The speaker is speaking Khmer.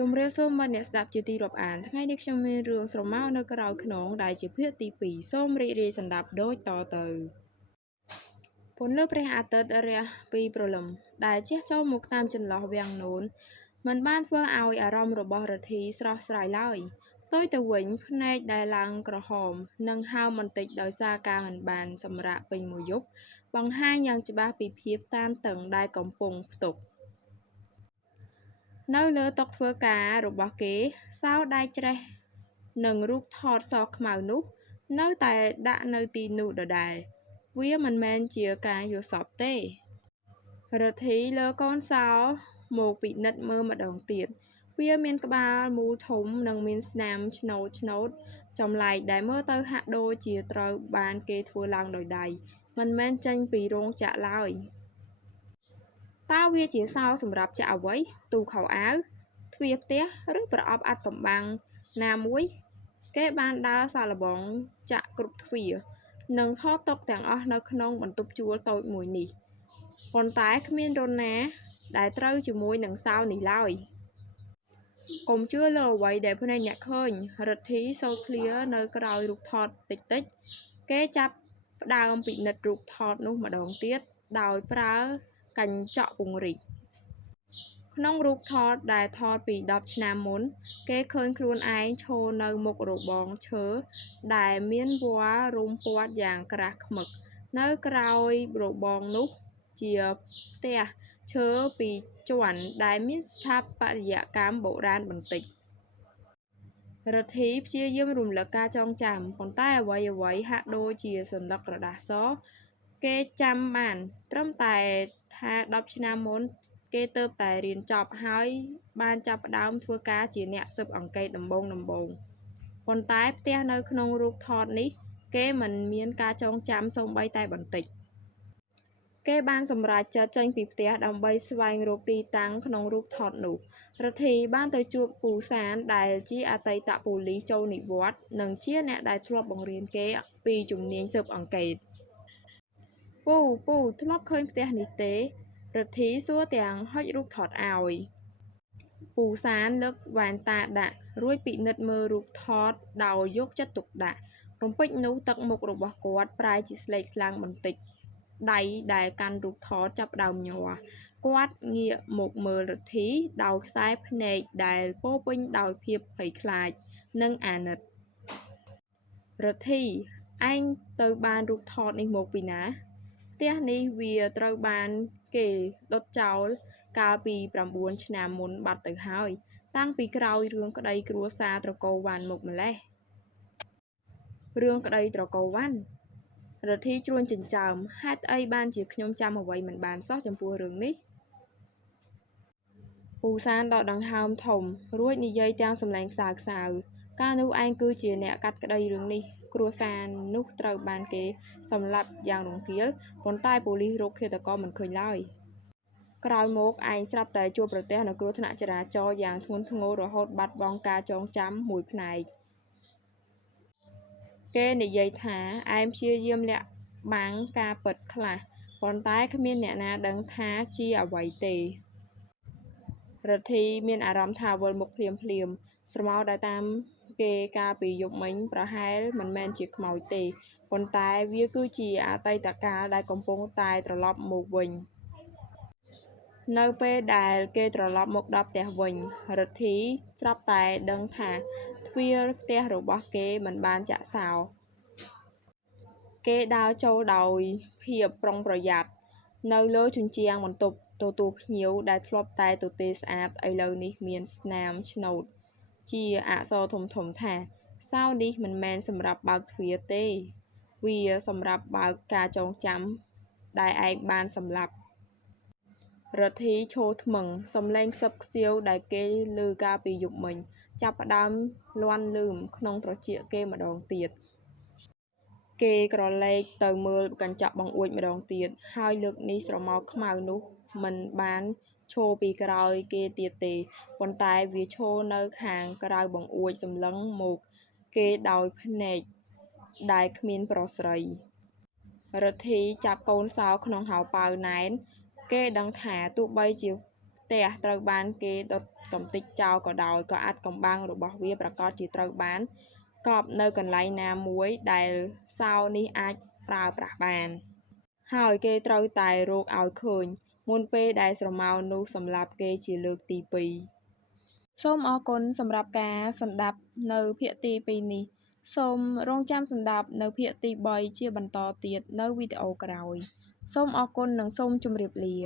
ជំរាបសួរមិត្តអ្នកស្ដាប់ជាទីរាប់អានថ្ងៃនេះខ្ញុំមានរឿងស្រមោលនៅក្រៅខ្នងដែលជាភាគទី2សូមរីករាយស្ដាប់ដូចតទៅពន្លឺព្រះអាទិត្យរះពីព្រលឹមដែលជះចូលមកតាមចន្លោះវាំងនូនមិនបានធ្វើឲ្យអារម្មណ៍របស់រទ្ធីស្រស់ស្រាយឡើយផ្ទុយទៅវិញភ្នែកដែលឡើងក្រហមនិងហើមបន្តិចដោយសារការមិនបានសម្រាកពេញមួយយប់បង្ហាញយ៉ាងច្បាស់ពីភាពតានតឹងដែលកំពុងផ្ទុកនៅលើតុធ្វើការរបស់គេសោដែកច្រេះនិងរូបថតសខ្មៅនោះនៅតែដាក់នៅទីនោះដដែលវាមិនមែនជាការយល់សប្តិទេរទ្ធីលើកូនសោមកពិនិត្យមើលម្ដងទៀតវាមានក្បាលមូលធំនិងមានស្នាមឆ្នោតចម្លែកដែលមើលទៅហាក់ដូចជាត្រូវបានគេធ្វើឡើងដោយដៃមិនមែនចេញពីរោងចក្រឡើយតើវាជាសោសម្រាប់ចាក់អ្វីទូខោអាវទ្វារផ្ទះឬប្រអប់អាថ៌កំបាំងណាមួយគេបានដើរសាកល្បងចាក់គ្រប់ទ្វារនិងថតទុកទាំងអស់នៅក្នុងបន្ទប់ជួលតូចមួយនេះប៉ុន្តែគ្មាននរណាដែលត្រូវជាមួយនឹងសោនេះឡើយកុំជឿលើអ្វីដែលភ្នែកអ្នកឃើញរទ្ធីសូត្រឃ្លានៅក្រោយរូបថតតិចគេចាប់ផ្ដើមពិនិត្យរូបថតនោះម្ដងទៀតដោយប្រើកញ្ចក់ពង្រីកក្នុងរូបថតដែលថតពី10ឆ្នាំមុនគេឃើញខ្លួនឯងឈរនៅមុខរបងឈើដែលមានវល្លិ៍រុំព័ទ្ធយ៉ាងក្រាស់ឃ្មឹកនៅក្រោយរបងនោះជាផ្ទះឈើពីរជាន់ដែលមានស្ថាបត្យកម្មបុរាណបន្តិចរទ្ធីព្យាយាមរំលឹកការចងចាំប៉ុន្តែអ្វីហាក់ដូចជាសន្លឹកក្រដាសសគេចាំបានត្រឹមតែថា10ឆ្នាំមុនគេទើបតែរៀនចប់ហើយបានចាប់ផ្ដើមធ្វើការជាអ្នកស៊ើបអង្កេតដំបូងប៉ុន្តែផ្ទះនៅក្នុងរូបថតនេះគេមិនមានការចងចាំសូម្បីតែបន្តិចគេបានសម្រេចចិត្តចេញពីផ្ទះដើម្បីស្វែងរកទីតាំងក្នុងរូបថតនោះរទ្ធីបានទៅជួបពូសានដែលជាអតីតប៉ូលីសចូលនិវត្តន៍និងជាអ្នកដែលធ្លាប់បង្រៀនគេពីជំនាញស៊ើបអង្កេតពូធ្លាប់ឃើញផ្ទះនេះទេរទ្ធីសួរទាំងហុចរូបថតឲ្យពូសានលើកវ៉ែនតាដាក់រួចពិនិត្យមើលរូបថតដោយយកចិត្តទុកដាក់រំពេចនោះទឹកមុខរបស់គាត់ប្រែជាស្លេកស្លាំងបន្តិចដៃដែលកាន់រូបថតចាប់ផ្ដើមញ័រគាត់ងាកមកមើលរទ្ធីដោយខ្សែភ្នែកដែលពោរពេញដោយភាពភ័យខ្លាចនិងអាណិតរទ្ធីឯងទៅបានរូបថតនេះមកពីណាផ្ទះនេះវាត្រូវបានគេដុតចោលកាលពី9ឆ្នាំមុនបាត់ទៅហើយតាំងពីក្រោយរឿងក្តីគ្រួសារត្រកូលវ៉ាន់មកម្លេះរឿងក្តីត្រកូលវ៉ាន់រទ្ធីជ្រួញចិញ្ចើមហេតុអីបានជាខ្ញុំចាំអ្វីមិនបានសោះចំពោះរឿងនេះពូសានដកដង្ហើមធំរួចនិយាយទាំងសំឡេងសើចកាលនោះឯងគឺជាអ្នកកាត់ក្តីរឿងនេះគ្រួសារនោះត្រូវបានគេសម្លាប់យ៉ាងរង្គាលប៉ុន្តែប៉ូលីសរកឃាតករមិនឃើញឡើយក្រោយមកឯងស្រាប់តែជួបប្រទះនូវគ្រោះថ្នាក់ចរាចរណ៍យ៉ាងធ្ងន់ធ្ងររហូតបាត់បង់ការចងចាំមួយផ្នែកគេនិយាយថាឯងព្យាយាមលាក់បាំងការពិតខ្លះប៉ុន្តែគ្មានអ្នកណាដឹងថាជាអ្វីទេរទ្ធីមានអារម្មណ៍ថាវិលមុខភ្លាមស្រមោលដែលតាមគេកាលពីយប់មិញប្រហែលមិនមែនជាខ្មោចទេប៉ុន្តែវាគឺជាអតីតកាលដែលកំពុងតែត្រឡប់មកវិញនៅពេលដែលគេត្រឡប់មកដល់ផ្ទះវិញរទ្ធីស្រាប់តែដឹងថាទ្វារផ្ទះរបស់គេមិនបានចាក់សោគេដើរចូលដោយភាពប្រុងប្រយ័ត្ននៅលើជញ្ជាំងបន្ទប់ទទួលភ្ញៀវដែលធ្លាប់តែទទេស្អាតឥឡូវនេះមានស្នាមឆ្នូតជាអក្សរធំថាសោនេះមិនមែនសម្រាប់បើកទ្វារទេវាសម្រាប់បើកការចងចាំដែលឯងបានសម្លាប់រទ្ធីឈរថ្មឹងសំឡេងខ្សឹបខ្សៀវដែលគេឮកាលពីយប់មិញចាប់ផ្ដើមលាន់លឺមក្នុងត្រចៀកគេម្ដងទៀតគេក្រឡេកទៅមើលកញ្ចក់បង្អួចម្ដងទៀតហើយលើកនេះស្រមោលខ្មៅនោះមិនបានឈរពីក្រោយគេទៀតទេប៉ុន្តែវាឈរនៅខាងក្រៅបង្អួចសម្លឹងមកគេដោយភ្នែកដែលគ្មានប្រស្រីរទ្ធីចាប់កូនសោក្នុងហោប៉ៅណែនគេដឹងថាទោះបីជាផ្ទះត្រូវបានគេដុត កំទេចចោលក៏ដោយក៏អាចកំបាំងរបស់វាប្រកាសជាត្រូវបានកប់នៅកន្លែងណាមួយដែលសោនេះអាចប្រើប្រាស់បានហើយគេត្រូវតែរកឲ្យឃើញមុនពេលដែលស្រមោលនោះសម្លាប់គេជាលើកទី2សូមអរគុណសម្រាប់ការស្ដាប់នៅភាគទី2នេះសូមរងចាំស្ដាប់នៅភាគទី3ជាបន្តទៀតនៅវីដេអូក្រោយសូមអរគុណនិងសូមជម្រាបលា